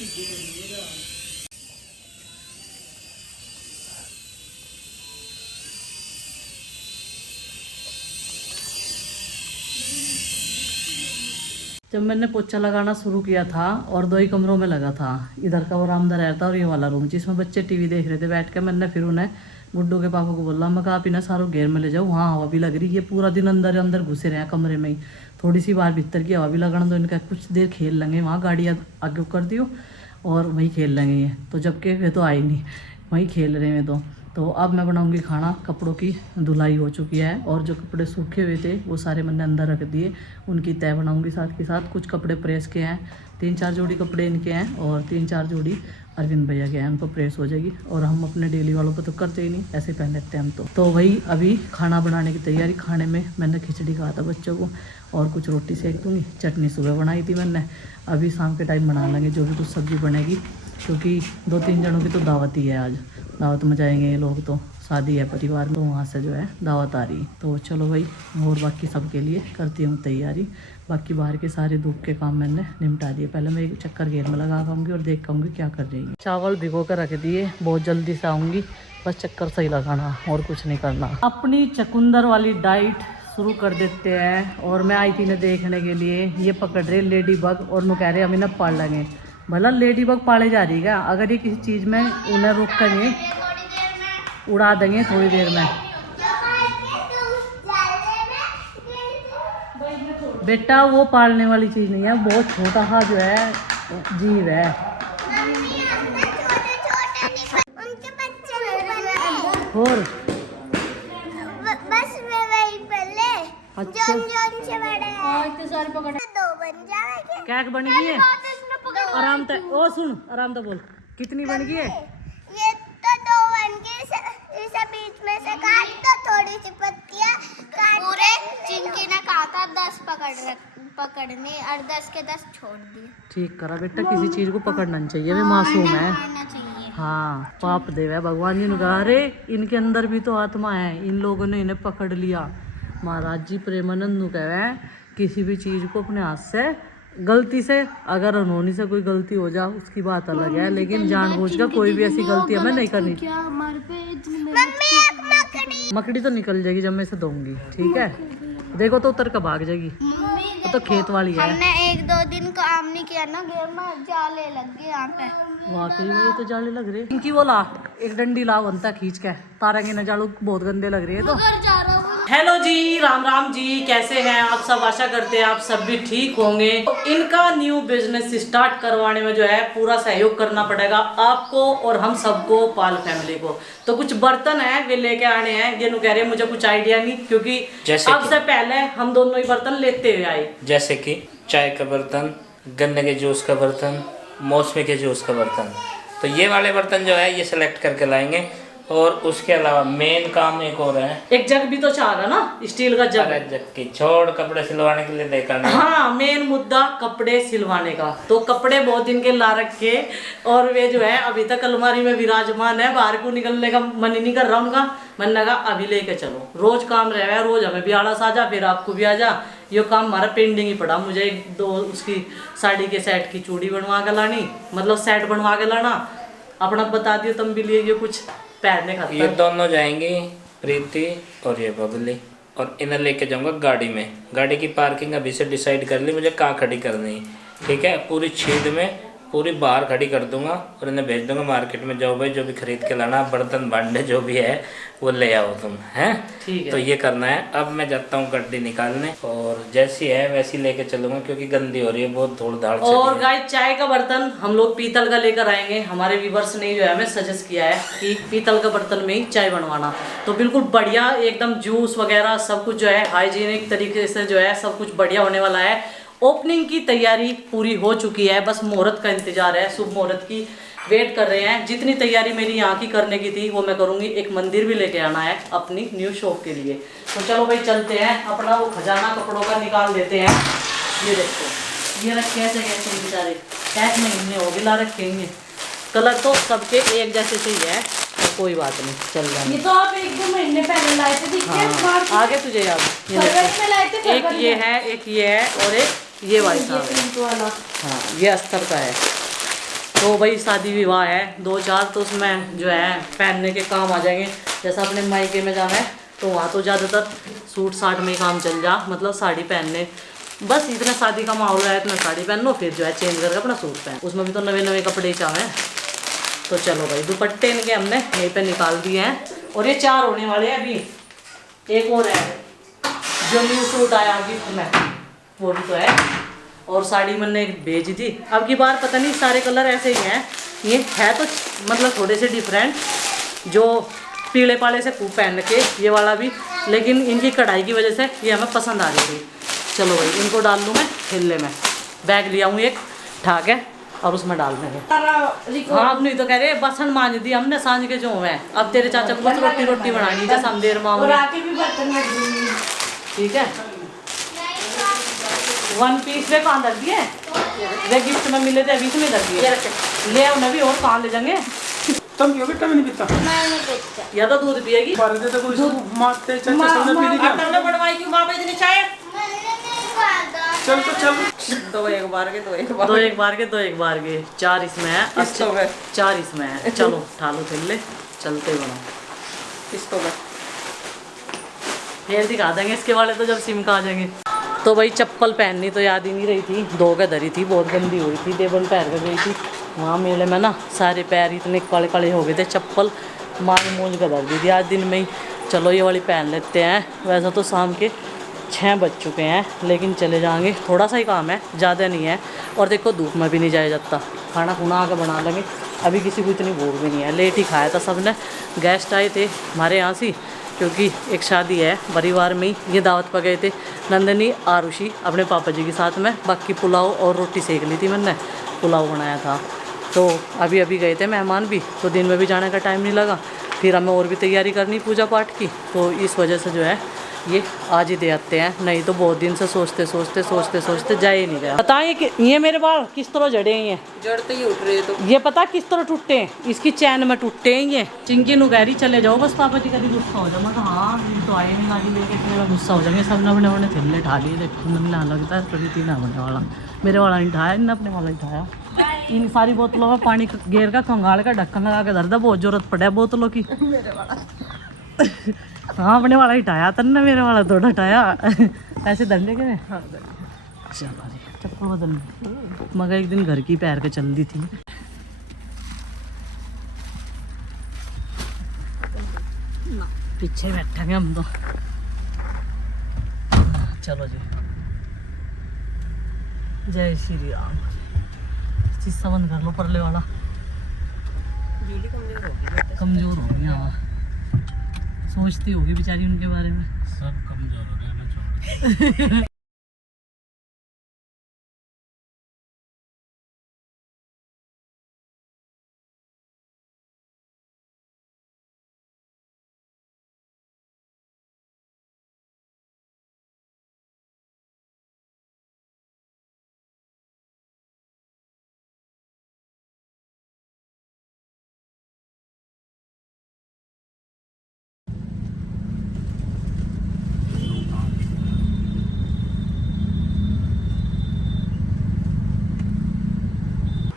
जब मैंने पोछा लगाना शुरू किया था और 2 ही कमरों में लगा था, इधर का बरामदा रहता और ये वाला रूम जिसमें बच्चे टीवी देख रहे थे बैठ के। मैंने फिर उन्हें गुड्डू के पापा को बोला, मैं कहा आप इन्हें सारों घेर में ले जाओ, वहाँ हवा भी लग रही है। पूरा दिन अंदर अंदर घुसे रहे कमरे में ही, थोड़ी सी बाहर भीतर की हवा भी लगना दो इनका, कुछ देर खेल लेंगे वहाँ, गाड़ी आगे कर दियो और वहीं खेल लेंगे ये। तो जबकि वे तो आए नहीं, वहीं खेल रहे हैं। तो अब मैं बनाऊंगी खाना। कपड़ों की धुलाई हो चुकी है और जो कपड़े सूखे हुए थे वो सारे मैंने अंदर रख दिए, उनकी तय बनाऊंगी साथ के साथ। कुछ कपड़े प्रेस के हैं, 3-4 जोड़ी कपड़े इनके हैं और 3-4 जोड़ी अरविंद भैया के हैं, उनको प्रेस हो जाएगी। और हम अपने डेली वालों पर तो करते ही नहीं, ऐसे पहन लेते हैं हम तो वही अभी खाना बनाने की तैयारी। खाने में मैंने खिचड़ी कहा था बच्चों को और कुछ रोटी सेक दूँगी। चटनी सुबह बनाई थी मैंने, अभी शाम के टाइम बना लेंगे जो भी कुछ सब्ज़ी बनेगी, क्योंकि 2-3 जनों की तो दावत ही है आज। दावत में जाएंगे ये लोग, तो शादी है परिवार में, वहाँ से जो है दावत आ रही है। तो चलो भाई, और बाकी सबके लिए करती हूँ तैयारी। बाकी बाहर के सारे धूप के काम मैंने निपटा दिए। पहले मैं एक चक्कर घेर में लगा आऊँगी और देख आऊँगी क्या कर रही है। चावल भिगो कर रख दिए, बहुत जल्दी से आऊँगी, बस चक्कर सही लगाना और कुछ नहीं करना। अपनी चकुंदर वाली डाइट शुरू कर देते हैं। और मैं आई थी इन्हें देखने के लिए, ये पकड़ रहे लेडी बग और नु कह रहे हम इन्हें पाल लेंगे। भला लेडी बग पाले जा रही है, अगर ये किसी चीज़ में उन्हें रोक कर उड़ा देंगे थोड़ी देर में। बेटा वो पालने वाली चीज़ नहीं है, बहुत छोटा सा जो है जीव है। और बस मैं वही पहले अच्छा से बड़े क्या बन गई है? आराम से ओ सुन, आराम से बोल, कितनी बन गई है? ये तो 2 बन गई, इसे बीच में से काट दो, थोड़ी सी पत्तियां काट। पूरे चिंकी ने कहा था 10 पकड़ने और 10 के 10 छोड़ दिए। ठीक करा बेटा, किसी चीज़ को पकड़ना नहीं चाहिए, वे मासूम है। हाँ, पाप देव है भगवान जी ने कहा, अरे इनके अंदर भी तो आत्मा है, इन लोगों ने इन्हें पकड़ लिया। महाराज जी प्रेमानंद नु कहे, किसी भी चीज़ को अपने हाथ से गलती से, अगर उन्होंने से कोई गलती हो जाए उसकी बात अलग है, लेकिन जानबूझकर कोई भी ऐसी गलती हमें नहीं करनी। मकड़ी तो निकल जाएगी जब मैं इसे दूंगी, ठीक है? देखो तो उतर कर भाग जाएगी, वो तो खेत वाली है। हमने 1-2 दिन काम नहीं किया ना, घर में जाले लग गए यहाँ पे। वाकई में ये तो जाले लग रहे हैं। इनकी वो ला, एक डंडी ला बनता खींच के, तारा के न जालू बहुत गंदे लग रहे हैं। तो हेलो जी, राम राम जी, कैसे हैं आप सब? आशा करते हैं आप सब भी ठीक होंगे। तो इनका न्यू बिजनेस स्टार्ट करवाने में जो है पूरा सहयोग करना पड़ेगा आपको और हम सबको, पाल फैमिली को। तो कुछ बर्तन है वे लेके आने हैं। ये नु कह रहे हैं मुझे कुछ आइडिया नहीं, क्योंकि अब से पहले हम दोनों ही बर्तन लेते हुए आए, जैसे कि चाय का बर्तन, गन्ने के जूस का बर्तन, मौसमी के जूस का बर्तन। तो ये वाले बर्तन जो है ये सिलेक्ट करके लाएंगे। और उसके अलावा मेन काम एक और है, एक जग भी तो चाहेगा ना, स्टील का जग। जग की छोड़ कपड़े सिलवाने के लिए देखा। हाँ, मेन मुद्दा कपड़े सिलवाने का। तो कपड़े बहुत दिन के ला रखे और वे जो है अभी तक अलमारी में विराजमान है, बाहर को निकलने का मन ही नहीं कर रहा उनका। मन लगा अभी लेके चलो, रोज काम रह गया, रोज हमें भी आलस आ जा, फिर आपको भी आ जा। ये काम हमारा पेंडिंग ही पड़ा। मुझे 1-2 उसकी साड़ी के सेट की चूड़ी बनवा के लानी, मतलब सेट बनवा के लाना। अपना बता दियो तुम भी लिए कुछ पहनने का। ये दोनों जाएंगे, प्रीति और ये बबली, और इन्हें लेके जाऊंगा गाड़ी में। गाड़ी की पार्किंग अभी से डिसाइड कर ली मुझे कहाँ खड़ी करनी है, ठीक है? पूरी छीद में पूरी बाहर खड़ी कर दूंगा और इन्हें भेज दूंगा मार्केट में। जाओ भाई, जो भी खरीद के लाना, बर्तन भांडे जो भी है वो ले आओ तुम, हैं? ठीक है। तो ये करना है। अब मैं जाता हूँ गड्डी निकालने, और जैसी है वैसी लेके चलूंगा, क्योंकि गंदी हो रही है बहुत, धूल धाड़। और गाइस, चाय का बर्तन हम लोग पीतल का लेकर आएंगे। हमारे व्यूवर्स ने जो है हमें सजेस्ट किया है कि पीतल का बर्तन में ही चाय बनवाना, तो बिल्कुल बढ़िया एकदम जूस वगैरह सब कुछ जो है हाइजीनिक तरीके से जो है सब कुछ बढ़िया होने वाला है। ओपनिंग की तैयारी पूरी हो चुकी है, बस मुहूर्त का इंतजार है, शुभ मुहूर्त की वेट कर रहे हैं। जितनी तैयारी मेरी यहाँ की करने की थी वो मैं करूँगी। एक मंदिर भी लेके आना है अपनी न्यू शॉप के लिए। तो चलो भाई चलते हैं, अपना वो खजाना कपड़ों का निकाल देते हैं। ये देखो, ये रखे ऐसे कैसे बेचारे, 1 महीने हो गए ला रखेंगे। कलर तो सबके एक जैसे से ही है, तो कोई बात नहीं, चल जाएंगे। ये तो आप 1-2 महीने पहले लाए थे, दिखते हैं। हाँ, आगे तुझे याद। एक ये है, एक ये है और एक ये वाला। वाला। हाँ, ये अस्तर का है। तो भाई शादी विवाह है 2-4, तो उसमें जो है पहनने के काम आ जाएंगे। जैसा अपने मायके में जाना है तो वहाँ तो ज़्यादातर सूट साट में ही काम चल जा, मतलब साड़ी पहनने, बस इतना शादी का माहौल है, इतना साड़ी पहन लो, फिर जो है चेंज करके अपना सूट पहन, उसमें भी तो नवे नवे कपड़े ही चाहे। तो चलो भाई दुपट्टे इनके हमने यहीं पे निकाल दिए हैं और ये 4 होने वाले हैं अभी। एक और है जो न्यू सूट आया गिफ्ट में, वो भी तो है। और साड़ी मैंने भेज दी, अब की बार पता नहीं सारे कलर ऐसे ही हैं, ये है तो मतलब थोड़े से डिफरेंट, जो पीले पाले से खूब पहन के ये वाला भी, लेकिन इनकी कढ़ाई की वजह से ये हमें पसंद आ रही थी। चलो भाई इनको डाल लूँ मैं थैले में, बैग लिया हूँ एक ठाक है और उसमें डाल देंगे। हाँ नहीं तो कह रहे बसन मांझ दी हमने सांझ के जो है, अब तेरे चाचा को बस रोटी बनानी जैसे हम देर में। ठीक है 1 पीस वे कहाँ रख दिए, वे गिफ्ट में मिले थे अभी से में रख दिए, ले उन्हें भी और कहाँ ले जाएंगे। तुम क्यों बेटा नहीं पीता? या तो दूध पिएगी बारे दे तो कोई मारते चाचा सामने पी ली क्या? ने बनवाई क्यों बाबा इतनी चाय। चल तो चल। दो एक बार के 2 एक बार के 4 इसमें है, अच्छे 4 इसमें है। चलो ठालो थैले चलते बनाओ इसको मैं फिर दिखा देंगे इसके वाले तो जब सिम का आ जाएंगे। तो भाई चप्पल पहननी तो याद ही नहीं रही थी, 2 के धरी थी, बहुत गंदी हुई थी, देवन पैर कर गई थी वहाँ मेले में ना, सारे पैर इतने काले काले हो गए थे, चप्पल मार मूंज कर धर दी थी आज दिन में ही। चलो ये वाली पहन लेते हैं। वैसा तो शाम के 6 बज चुके हैं, लेकिन चले जाएंगे, थोड़ा सा ही काम है, ज़्यादा नहीं है। और देखो धूप में भी नहीं जाया जाता, खाना खुना आकर बना लेंगे, अभी किसी को इतनी भूख भी नहीं है, लेट ही खाया था सबने। गेस्ट आए थे हमारे यहाँ से, क्योंकि एक शादी है परिवार में ही, ये दावत पर गए थे नंदनी आरुषि अपने पापा जी के साथ में। बाकी पुलाव और रोटी सेक ली थी मैंने, पुलाव बनाया था। तो अभी अभी गए थे मेहमान भी, तो दिन में भी जाने का टाइम नहीं लगा, फिर हमें और भी तैयारी करनी पूजा पाठ की, तो इस वजह से जो है ये आज ही दे आते हैं, नहीं तो बहुत दिन से सोचते सोचते जा ही नहीं गया। बताइए कि ये मेरे बाल किस तरह जड़े हैं, जड़ते ही उठ रहे तो ये पता किस तरह टूटे हैं, इसकी चैन में टूटे हैं ये। चिंकी नु कह रही चले जाओ बस पापा जी कभी गुस्सा हो जाए, मैं कहा हाँ ये तो आए नहीं गाड़ी लेके, मेरा गुस्सा हो जाएंगे। सब ने अपने अपने थैले ढा लिए, देखो मन लगता है कभी 3 होने वाला, मेरे वाला नहीं ढाया, इन्हें अपने वाला ही ढाया। इन सारी बोतलों में पानी गेर का कंगाल का ढक्कन लगा के धर दे, बहुत जरूरत पड़े बोतलों की। हाँ अपने वाला ही ढाया तन्ने, मेरे वाला तो ढटाया ऐसे धरने के। चलो चप्पल बदल, मगर एक दिन घर की पैर के चल दी थी। पीछे बैठेंगे हम तो। चलो जी जय श्री राम। शीशा बंद कर लो, परले वाला कमजोर हो गया। हाँ सोचती होगी बेचारी उनके बारे में, सब कमजोर हो गए ना, छोड़।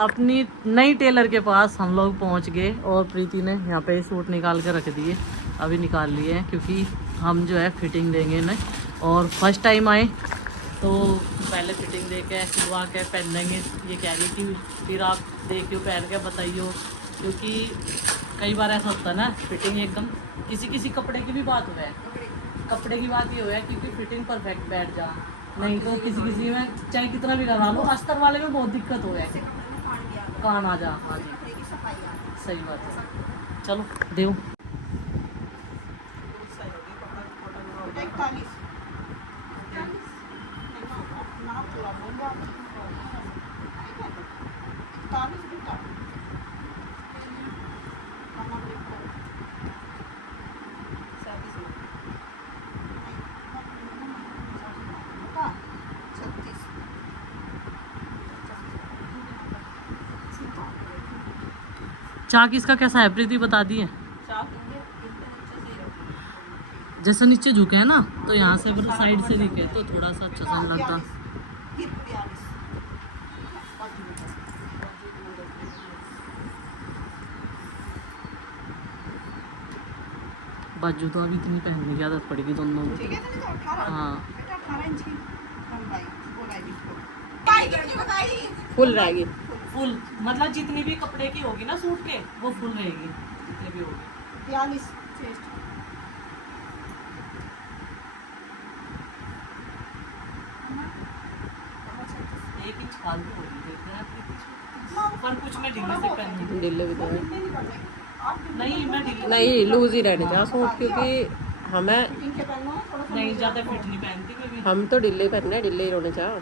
अपनी नई टेलर के पास हम लोग पहुंच गए और प्रीति ने यहाँ पे सूट निकाल के रख दिए, अभी निकाल लिए हैं क्योंकि हम जो है फिटिंग देंगे इन्हें। और फर्स्ट टाइम आए तो पहले फिटिंग दे के सिलवा के पहन देंगे। ये कह रही कि फिर आप देखियो पहन के बताइयो, क्योंकि कई बार ऐसा होता है ना फिटिंग एकदम किसी कपड़े की भी बात हुआ है, कपड़े की बात ये हुआ है क्योंकि फिटिंग परफेक्ट बैठ जा, नहीं तो किसी में चाहे कितना भी करवा लो, अस्तर वाले में बहुत दिक्कत हो है, कान आ जा। हाँ जी सही बात है। चलो देव चाक इसका कैसा है प्रीति बता दी है। जैसे नीचे झुके हैं ना तो यहाँ से साइड से दिखे तो थोड़ा सा अच्छा सा लगता। बाजू तो अभी इतनी पहनने की आदत पड़ेगी दोनों को। हाँ फुल रहेगी। फुल मतलब जितनी भी कपड़े की होगी ना सूट के वो फुल रहेगी, जितनी भी होगी। 42 चेस्ट। एक इंच फालतू होगी, देखते हैं आपकी कुछ। पर कुछ मैं ढीले से पहनूंगी। ढीले भी तो नहीं मैं ढीले नहीं, लूज ही रहने चाहिए सूट, क्योंकि हमें नहीं ज़्यादा फिट नहीं पहनती मैं भी। हम तो ढीले ही पहनने, ढीले ही रहने चाहिए।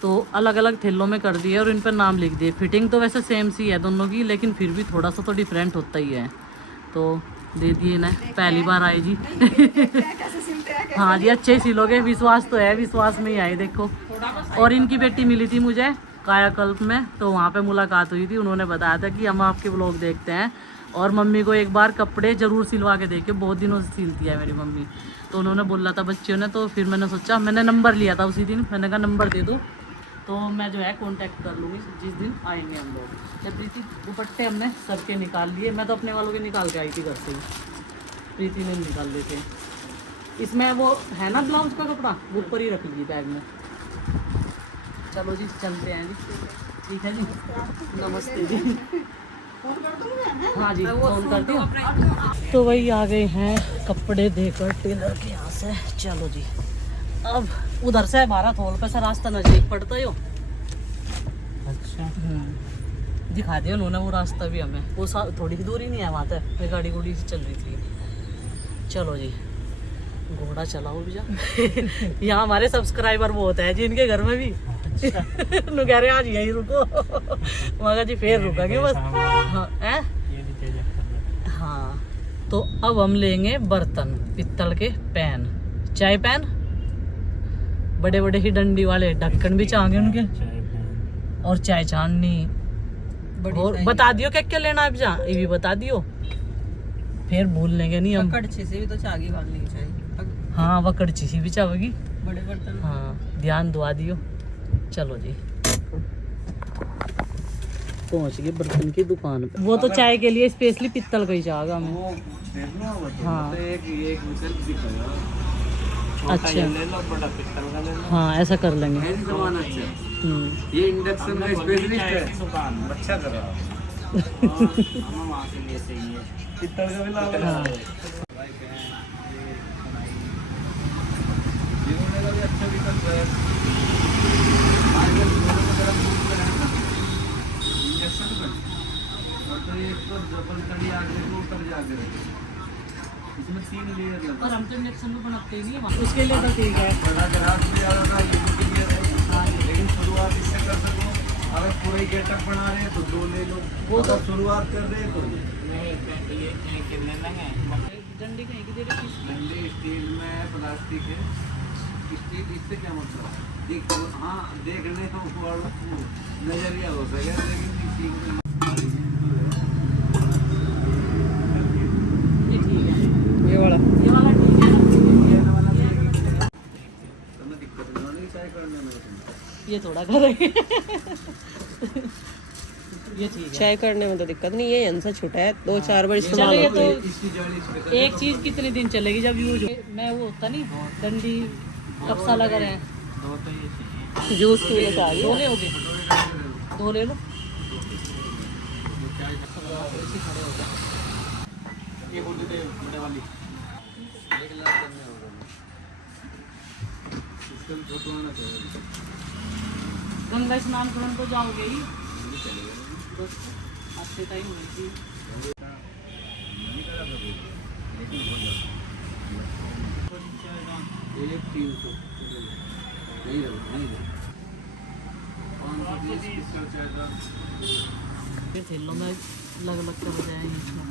तो अलग अलग थैलों में कर दिए और इन पर नाम लिख दिए। फिटिंग तो वैसे सेम सी है दोनों की, लेकिन फिर भी थोड़ा सा तो डिफरेंट होता ही है। तो दे दिए ना, पहली बार आए जी। हाँ जी, अच्छे सिलोगे, विश्वास तो है, विश्वास में ही आए देखो। और इनकी बेटी मिली थी मुझे कायाकल्प में, तो वहाँ पे मुलाकात हुई थी। उन्होंने बताया था कि हम आपके ब्लॉग देखते हैं और मम्मी को एक बार कपड़े ज़रूर सिलवा के देखे, बहुत दिनों से सिलती है मेरी मम्मी। तो उन्होंने बोला था बच्चियों ने, तो फिर मैंने सोचा, मैंने नंबर लिया था उसी दिन, मैंने कहा नंबर दे दो तो मैं जो है कांटेक्ट कर लूँगी जिस दिन आएंगे हम लोग। जब प्रीति दुपट्टे हमने सबके निकाल लिए, मैं तो अपने वालों के निकाल के आई थी घर से ही, प्रीति ने निकाल लिए थे। इसमें वो है ना ब्लाउज का कपड़ा, वो ऊपर ही रख लीजिए बैग में। चलो जी चलते हैं जी, ठीक है जी, नमस्ते जी। हाँ जी फोन कर दिया। तो वही आ गए हैं कपड़े देकर टेलर के यहाँ से। चलो जी, अब उधर से 12 थोल पे से रास्ता नजदीक पड़ता है। अच्छा दिखा दिया उन्होंने वो रास्ता भी हमें, वो थोड़ी की दूरी नहीं है वहाँ तक, फिर गाड़ी गुड़ी चल रही थी। चलो जी घोड़ा चलाओ भैया। यहाँ हमारे सब्सक्राइबर बहुत है जी, इनके घर में भी। नु कह रहे आज यहीं रुको, मगर जी फिर रुकेंगे बस। हाँ है हाँ। तो अब हम लेंगे बर्तन, पित्तल के पैन, चाय पैन, बड़े बड़े ही डंडी वाले ढक्कन भी चाहिए उनके, और चाय छाननी। और बता दियो क्या क्या लेना है जा, ये भी बता दियो, फिर भूल लेंगे नहीं हम। कड़छी से भी तो चागी बांधनी चाहिए। हाँ वह कड़छी सी भी चाहोगी, बड़े बर्तन। हाँ ध्यान दुआ दियो। चलो जी पहुंच गए बर्तन की दुकान पे। वो तो चाय के लिए स्पेशली पित्तल का ही चाहेगा हमें। हाँ अच्छा ले लो, बड़ा पित्तल का ले लो। हाँ ऐसा कर लेंगे। ये इंडक्शन का स्पेशलिस्ट है, दुकान अच्छा करो। हम वहाँ से ले चाहिए पित्तल का भी लाओ। हाँ जीवन का भी अच्छा विकल्प है। आजकल जीवन में गरम दूध में है ना इंडक्शन पर, और तो ये तो डबल कड़ी आग में उतर जाके रहे, इसमें 3 लेयर लगता पर हम तो इंजेक्शन में बनाते ही नहीं, उसके लिए तो ठीक है। बड़ा ग्राहक भी ज़्यादा था, ये भी है, लेकिन शुरुआत इससे कर सको। अगर पूरे गेटअप बना रहे हैं तो 2 ले लो, वो तो शुरुआत कर रहे हैं तो नहीं, ये ले लेंगे। डंडी कहीं की दे रही थी। डंडे स्टील में है, प्लास्टिक है। स्टील इससे क्या मतलब है? एक हाँ देखने को वाला नजरिया हो सके, लेकिन स्टील में ये ठीक है, ये वाला ये वाला ठीक है। तुम्हें दिक्कत नहीं होनी चाय करने में। ये थोड़ा करेंगे। ये ठीक है। चाय करने में तो दिक्कत नहीं है, इनसे छोटा है, 2-4 बार चलो इस्तेमाल ये होता है। तो इसकी जाली स्पेशल एक चीज कितने दिन चलेगी जब यूज मैं वो होता नहीं डंडी कब सा लगा रहे हैं। दो तो ये चाहिए। जूस पीने का आ दो गया। ले होगे, 2 ले लो। ये होती है बड़े वाली, एक लाख करने होगा, इसका भी फोटो आना चाहिए। गंगा स्नान करने तो जाओगे ही बस, अच्छे टाइम हुई थी। एक 300 नहीं रहो, नहीं रहो। 520 फिर थैलों में अलग अलग कर जाएंगे इसमें।